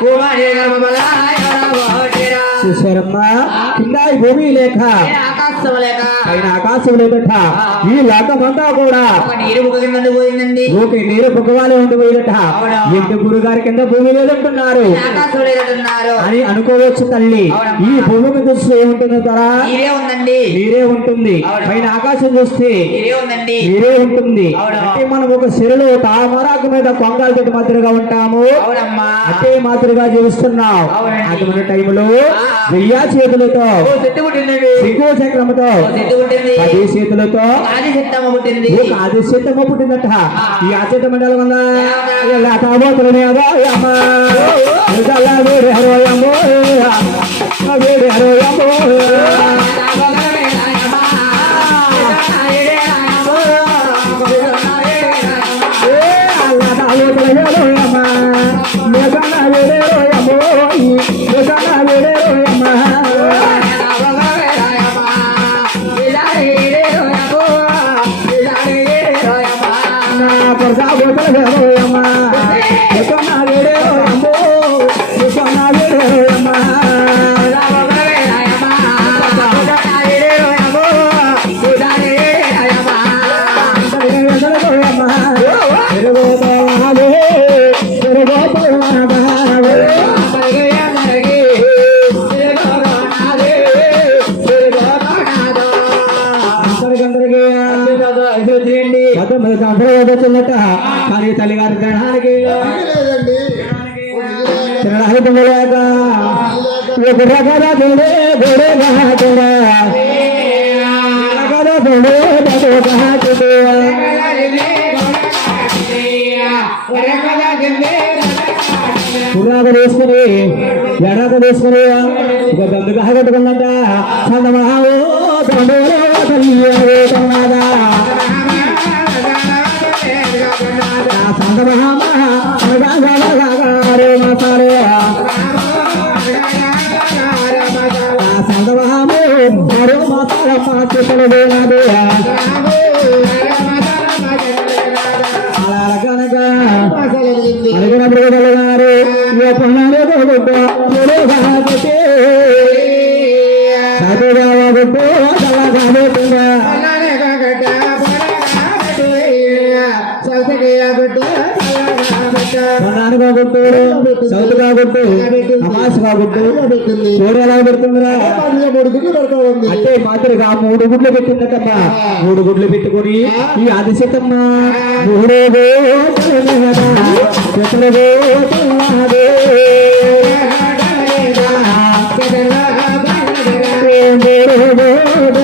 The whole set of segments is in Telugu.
కుమారి గర్భబల ఎవరబోటిరా చూసారమ్మ కింద ఈ భూమి లేక. ఆకాశం లేక. పైన ఆకాశం లేదట. ఈ లోకమంతా కూడా ఒక నీరు బుక్క కింద పోయిందండి ఓకే నీరు పుగ్గవాలే ఉండిపోయినట అవునా. ఇంటి గురుగారి కింద భూమి లేదంటున్నారు. ఆకాశం లేదంటున్నారు. అని అనుకోవచ్చు తల్లి. ఈ భూమి మీద చూస్తే ఏముంటుందో తరా నీరే ఉంటుంది. పైన ఆకాశం చూస్తే నీరే నీరే ఉంటుంది. అంటే మనం ఒక చెరులో తామరాకు మీద కొంగాలతోటి మాదిరిగా ఉంటాము. అదే మాదిరిగా జీవిస్తున్నాం. అవునండి. అటువంటి టైంలో. వెయ్యా చేతులతో. సింగో చక్రముతో. పది చేతులతో. ఆది చెట్టమ్మ పుట్టింది. ఒక ఆదిశ్యతమ్మ పుట్టిందట. ఈ ఆశ్యత మండలం ఉందా కానీ తల్లిగారి గ్రహానికి ఒక రకర తినే గొడే గహాతుడా రకర కుర్రాక వేసుకుని ఎడాక వేసుకుని ఒక దండుగా కట్టుకున్నట చందమహావో దండోలో తల్లి చందమహాము మరో మసాల పాత్రలు వేనాదే అలా కనుక అడిగినప్పుడు గారు ఏ పొన్నాడే కొడుకు కొడుకే చదువుగా కొట్టు చల్లగా నాన్న కొట్టు సౌత్ కొట్టు అమాస్ కొట్టు చూడు ఎలా పెడుతుందిరా అంటే మాదిరిగా మూడు గుడ్లు పెట్టిందటమ్మ మూడు గుడ్లు పెట్టుకొని ఈ అదిశతమ్మ మూడే అడిగినప్పుడు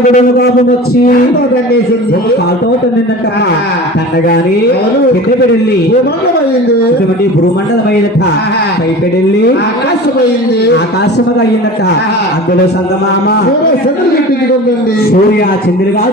గుడుగు కోపం వచ్చి కాలుతో తన్నిందంట తన్నగాని ఇటువంటి ఆకాశమైంది. ఆకాశముగా అయ్యిందట. అందులో సంగమామ. సూర్య చంద్రుగా